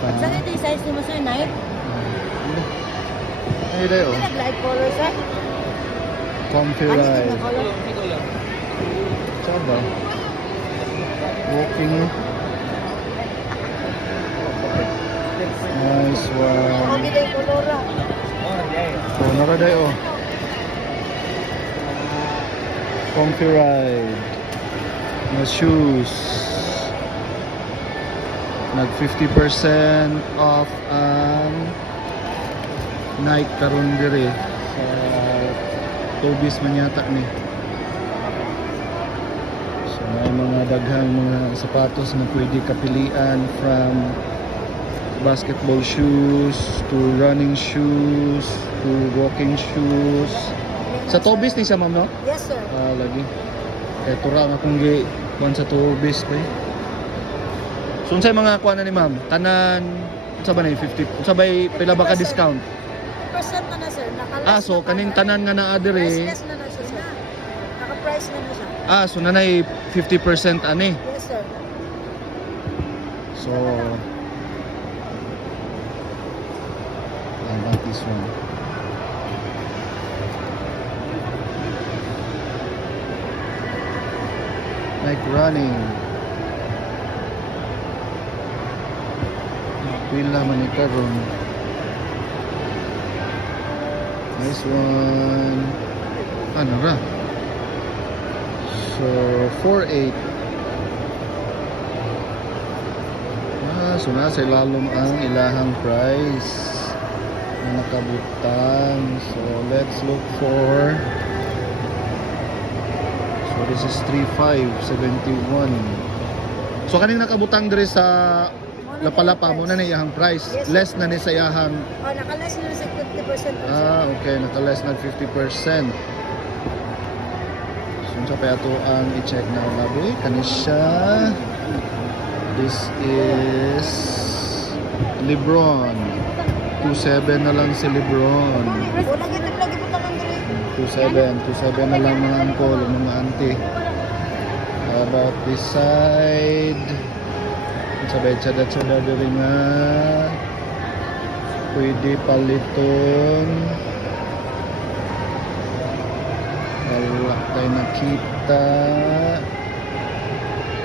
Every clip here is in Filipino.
Saan ito yung size mo sir, Night? Ay, dayo. Light color sir? Comfy Ano ride. yung color? Saan ba? Walking. Nice one. Okay na yung color ah. Oh, nakaday oh. Comfy ride. Na shoes. Nag 50% off ang Nike karon dire sa Tobis man yata ni. So may mga daghang mga sapatos na pwede kapilian, from basketball shoes to running shoes to walking shoes. Sa Tobis ni siya ma'am no? Yes sir. Lagi. Kaya tura nga kung kuan sa Tobis pa eh. So unsay mga kuan na ni ma'am? Tanan unsa ba na 50? Unsa ba pila ba ka discount? Percent na sir. Naka-less So kaning tanan nga naa dire. Priceless na siya sir. Naka-price na siya. So nanay 50% ani. Yes sir. So not this one. Like running. Pila man ni karon. This one. Ano ra? So 4.8. So nasa ilalom ang ilahang price na nakabutang. So let's look for, so this is 3,571. So kaning nakabutang dire sa Lapalapa mo na iyahang price. Yes, Less na ni sa iyahang. Naka-less na sa 50%. Okay, naka-less na 50%. So sa pa ato ang i-check na labi kanisya. This is Lebron. 27 na lang si Lebron. 27 na lang mga uncle, mga auntie. How about this side? Sabay tsada-tsada diri nga. Pwede paliton. Wala tayo nakita.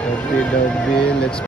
Okay, Dabi, let's